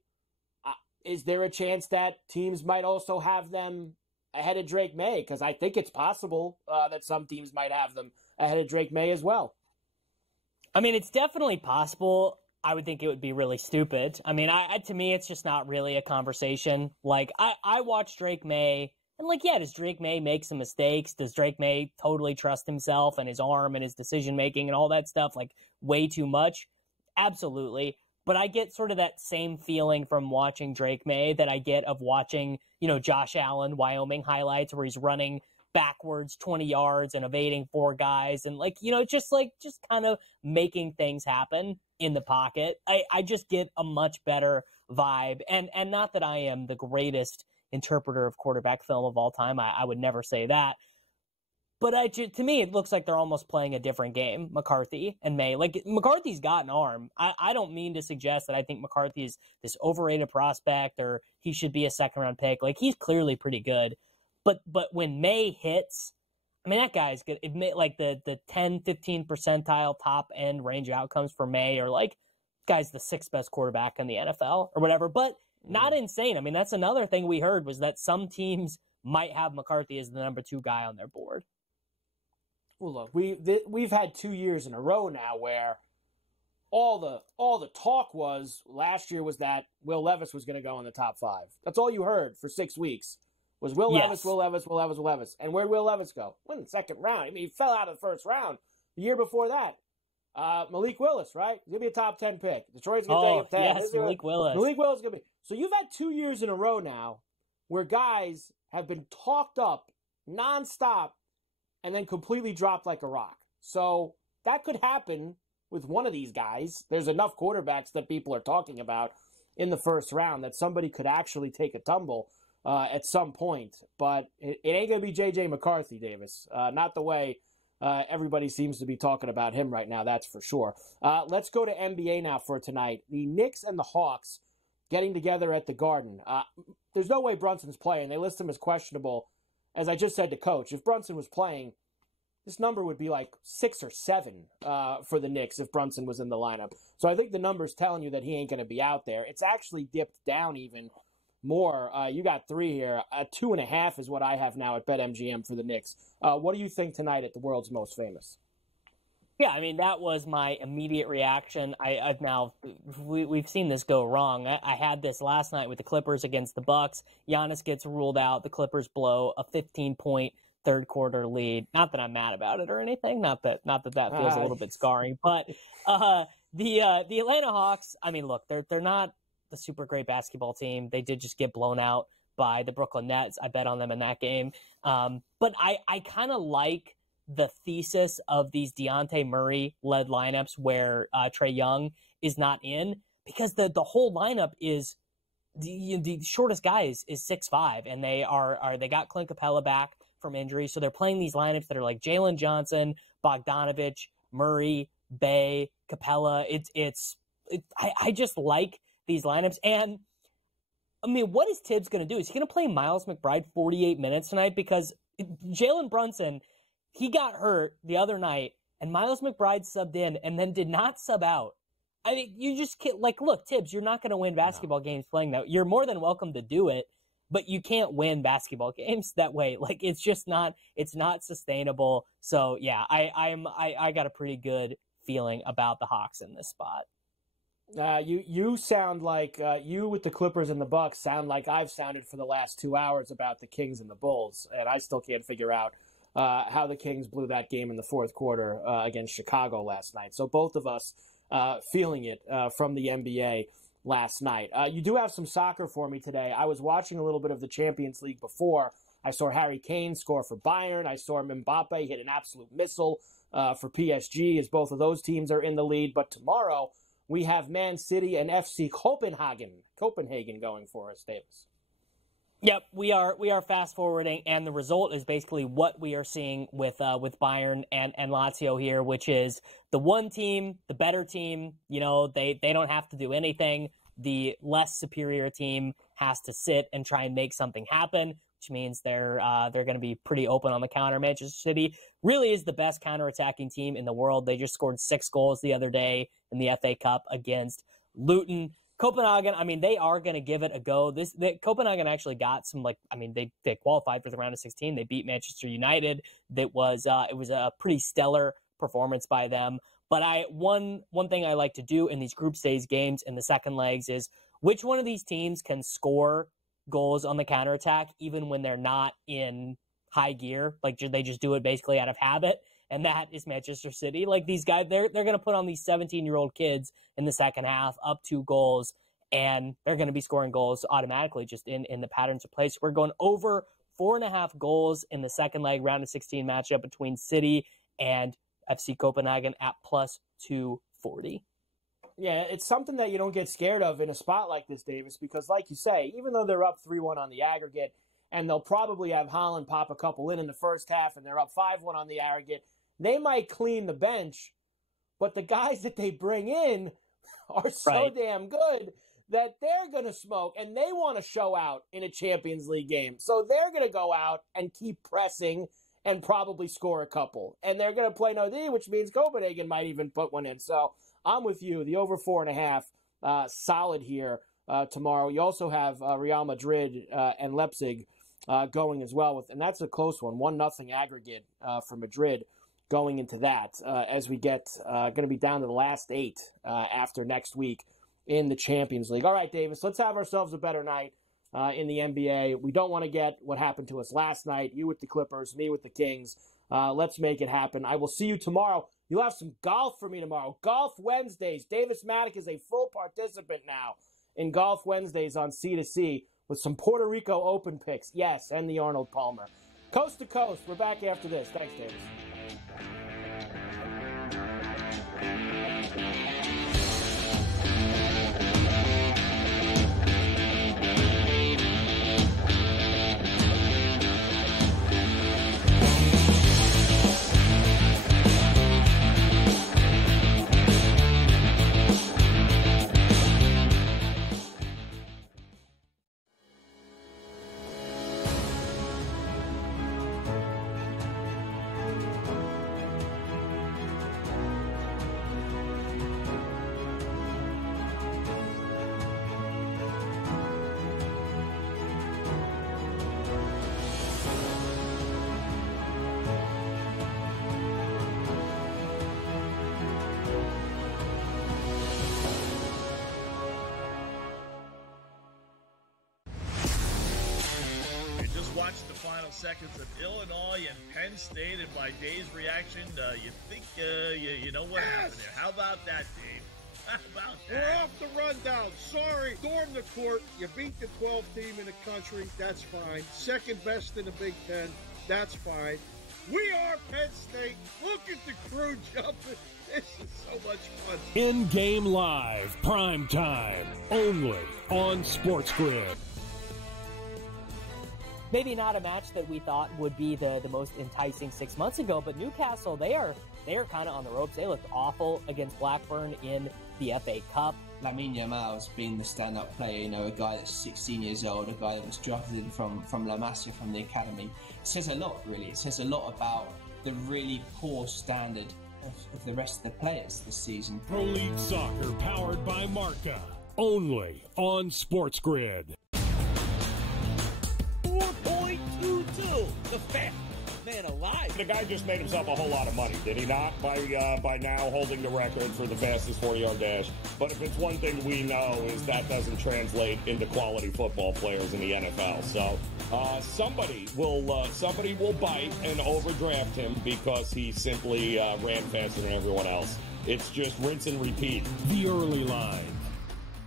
Is there a chance that teams might also have them ahead of Drake May? Because I think it's possible that some teams might have them ahead of Drake May as well. I mean, it's definitely possible. I would think it would be really stupid. I mean, to me, it's just not really a conversation. Like, I watch Drake May, and like, yeah, does Drake May make some mistakes? Does Drake May totally trust himself and his arm and his decision-making and all that stuff, like, way too much? Absolutely. But I get sort of that same feeling from watching Drake May that I get of watching, Josh Allen, Wyoming highlights, where he's running backwards 20 yards and evading 4 guys and just kind of making things happen in the pocket. I just get a much better vibe. And not that I am the greatest interpreter of quarterback film of all time. I would never say that. But to me, it looks like they're almost playing a different game, McCarthy and May. Like, McCarthy's got an arm. I don't mean to suggest that I think McCarthy is this overrated prospect or he should be a 2nd-round pick. Like, he's clearly pretty good. But when May hits, I mean, that guy's good. Like the 10, 15 percentile top end range of outcomes for May are like, guy's the 6th best quarterback in the NFL or whatever. But not insane. I mean, that's another thing we heard was that some teams might have McCarthy as the number 2 guy on their board. Well, look, we've had 2 years in a row now where all the talk was last year was that Will Levis was going to go in the top 5. That's all you heard for 6 weeks. Was Will Levis. And where'd Will Levis go? Went in the 2nd round. I mean, he fell out of the 1st round the year before that. Malik Willis, right? He's going to be a top 10 pick. Detroit's going to take him 10. Yes, Malik Willis. Malik Willis is going to be. So you've had 2 years in a row now where guys have been talked up nonstop and then completely dropped like a rock. So that could happen with one of these guys. There's enough quarterbacks that people are talking about in the 1st round that somebody could actually take a tumble at some point. But it ain't going to be J.J. McCarthy, Davis. Not the way everybody seems to be talking about him right now, that's for sure. Let's go to NBA now for tonight. The Knicks and the Hawks getting together at the Garden. There's no way Brunson's playing. They list him as questionable. As I just said to Coach, if Brunson was playing, this number would be like 6 or 7 for the Knicks if Brunson was in the lineup. So I think the number's telling you that he ain't going to be out there. It's actually dipped down even more. You got 3 here. 2.5 is what I have now at BetMGM for the Knicks. What do you think tonight at the world's most famous? Yeah, I mean, that was my immediate reaction. We've seen this go wrong. I had this last night with the Clippers against the Bucks. Giannis gets ruled out. The Clippers blow a 15-point third quarter lead. Not that I'm mad about it or anything. Not that feels a little bit scarring. But the Atlanta Hawks, I mean, look, they're not the super great basketball team. They did just get blown out by the Brooklyn Nets. I bet on them in that game. But I kind of like the thesis of these Dejounte Murray-led lineups where Trae Young is not in, because the whole lineup is the shortest guy is 6'5", and they got Clint Capella back from injury, so they're playing these lineups that are like Jalen Johnson, Bogdanovich, Murray, Bey, Capella. I just like these lineups. And I mean, what is Tibbs going to do? Is he going to play Miles McBride 48 minutes tonight? Because Jalen Brunson, he got hurt the other night, and Miles McBride subbed in and then did not sub out. I mean, you just can't, like, look, Tibbs, you're not going to win basketball games playing that. You're more than welcome to do it, but you can't win basketball games that way. Like, it's just not, it's not sustainable. So yeah, I got a pretty good feeling about the Hawks in this spot. You sound like you with the Clippers and the Bucks sound like I've sounded for the last 2 hours about the Kings and the Bulls, and I still can't figure out how the Kings blew that game in the fourth quarter against Chicago last night. So both of us feeling it from the NBA last night. You do have some soccer for me today. I was watching a little bit of the Champions League before. I saw Harry Kane score for Bayern. I saw Mbappe hit an absolute missile for PSG, as both of those teams are in the lead. But tomorrow we have Man City and FC Copenhagen going for us, Davis. Yep, we are fast forwarding, and the result is basically what we are seeing with Bayern and Lazio here, which is the one team, the better team. You know, they don't have to do anything. The less superior team has to sit and try and make something happen, which means they're going to be pretty open on the counter. Manchester City really is the best counterattacking team in the world. They just scored 6 goals the other day in the FA Cup against Luton. Copenhagen, I mean, they are going to give it a go. Copenhagen actually got some, they qualified for the round of 16. They beat Manchester United. It was a pretty stellar performance by them. But one thing I like to do in these group stage games in the second legs is which one of these teams can score goals on the counterattack even when they're not in high gear. Like, they just do it basically out of habit. And that is Manchester City. Like, these guys, they're going to put on these 17-year-old kids in the second half, up 2 goals, and they're going to be scoring goals automatically just in the patterns of play. So we're going over 4.5 goals in the second leg round of 16 matchup between City and FC Copenhagen at plus 240. Yeah, it's something that you don't get scared of in a spot like this, Davis, because like you say, even though they're up 3-1 on the aggregate, and they'll probably have Haaland pop a couple in the first half, and they're up 5-1 on the aggregate, they might clean the bench, but the guys that they bring in are so damn good that they're going to smoke, and they want to show out in a Champions League game. So they're going to go out and keep pressing and probably score a couple. And they're going to play no D, which means Copenhagen might even put one in. So I'm with you. The over 4.5, solid here tomorrow. You also have Real Madrid and Leipzig going as well, and that's a close one. 1-0 aggregate for Madrid going into that as we get going to be down to the last 8 after next week in the Champions League. All right, Davis, let's have ourselves a better night in the NBA. We don't want to get what happened to us last night. You with the Clippers, me with the Kings. Let's make it happen. I will see you tomorrow. You'll have some golf for me tomorrow. Golf Wednesdays. Davis Maddock is a full participant now in Golf Wednesdays on C2C with some Puerto Rico Open picks. Yes, and the Arnold Palmer. Coast to coast. We're back after this. Thanks, Davis. final seconds of Illinois and Penn State, and by Dave's reaction, you think you know what happened there. How about that, Dave? How about that? We're off the rundown. Sorry. Storm the court. You beat the 12th team in the country. That's fine. Second best in the Big Ten. That's fine. We are Penn State. Look at the crew jumping. This is so much fun. In-game live, prime time, only on SportsGrid. Maybe not a match that we thought would be the most enticing 6 months ago, but Newcastle, they are kind of on the ropes. They looked awful against Blackburn in the FA Cup. Lamine Yamal's been the stand-up player, a guy that's 16 years old, a guy that was drafted in from La Masia, from the academy. It says a lot, really. It says a lot about the really poor standard of the rest of the players this season. Pro League Soccer, powered by Marca, only on SportsGrid. 4.22, the fat man alive. The guy just made himself a whole lot of money, did he not? By now holding the record for the fastest 40-yard dash. But if it's one thing we know is that doesn't translate into quality football players in the NFL. So somebody will bite and overdraft him because he simply ran faster than everyone else. It's just rinse and repeat. The early line,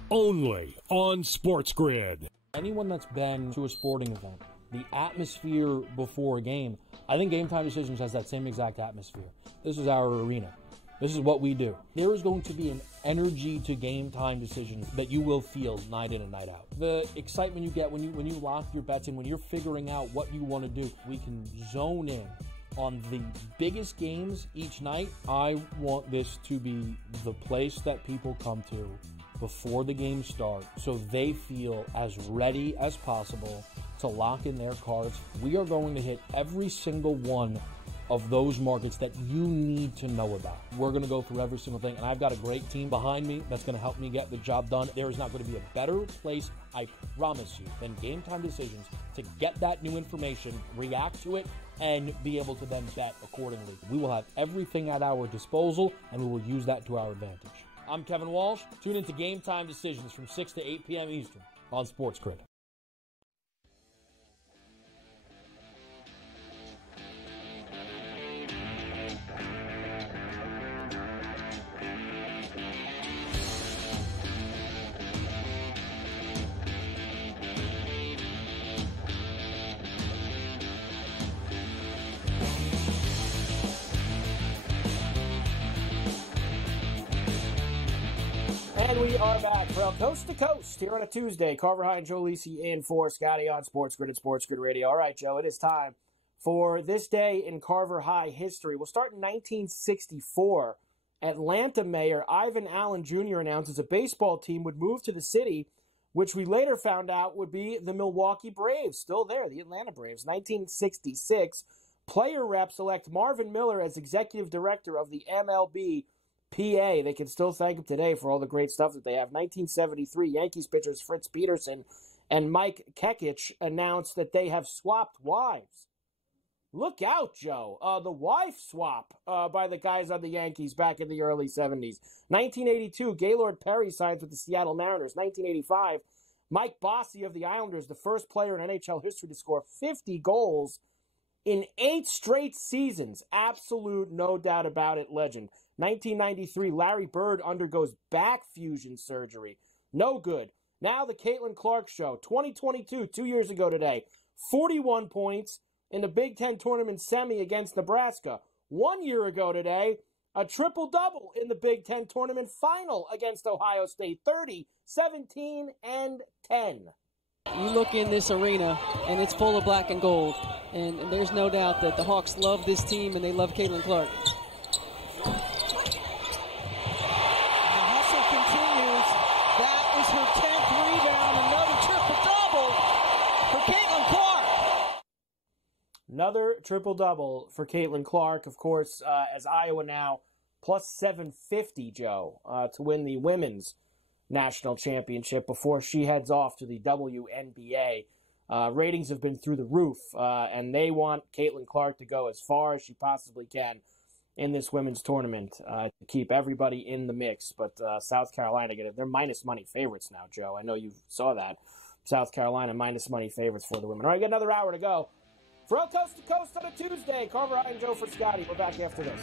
only on SportsGrid. Anyone that's been to a sporting event, the atmosphere before a game, I think Game Time Decisions has that same exact atmosphere. This is our arena. This is what we do. There is going to be an energy to Game Time Decisions that you will feel night in and night out. The excitement you get when you lock your bets in, when you're figuring out what you want to do, we can zone in on the biggest games each night. I want this to be the place that people come to before the game starts so they feel as ready as possible to lock in their cards. We are going to hit every single one of those markets that you need to know about. We're going to go through every single thing, and I've got a great team behind me that's going to help me get the job done. There is not going to be a better place, I promise you, than Game Time Decisions to get that new information, react to it, and be able to then bet accordingly. We will have everything at our disposal, and we will use that to our advantage. I'm Kevin Walsh. Tune into Game Time Decisions from 6 to 8 p.m. Eastern on SportsGrid. And we are back from coast to coast here on a Tuesday. Carver High and Joe Lisi in for Scotty on SportsGrid and SportsGrid Radio. All right, Joe, it is time for this day in Carver High history. We'll start in 1964. Atlanta Mayor Ivan Allen Jr. announces a baseball team would move to the city, which we later found out would be the Milwaukee Braves. Still there, the Atlanta Braves. 1966, player reps elect Marvin Miller as executive director of the MLB PA. They can still thank him today for all the great stuff that they have. 1973, Yankees pitchers Fritz Peterson and Mike Kekich announced that they have swapped wives. Look out, Joe. The wife swap by the guys on the Yankees back in the early 70s. 1982, Gaylord Perry signs with the Seattle Mariners. 1985, Mike Bossy of the Islanders, the first player in NHL history to score 50 goals in 8 straight seasons. Absolute, no doubt about it, legend. 1993, Larry Bird undergoes back fusion surgery. No good. Now the Caitlin Clark Show. 2022, 2 years ago today. 41 points in the Big Ten tournament semi against Nebraska. 1 year ago today, a triple-double in the Big Ten tournament final against Ohio State. 30, 17, and 10. You look in this arena, and it's full of black and gold. And there's no doubt that the Hawks love this team, and they love Caitlin Clark. Another triple-double for Caitlin Clark, of course, as Iowa now plus 750, Joe, to win the women's national championship before she heads off to the WNBA. Ratings have been through the roof, and they want Caitlin Clark to go as far as she possibly can in this women's tournament to keep everybody in the mix. But South Carolina, they're minus money favorites now, Joe. I know you saw that. South Carolina minus money favorites for the women. All right, got another hour to go Ferrall Coast to Coast on a Tuesday. Carver, Ryan, Joe for Scotty. We're back after this.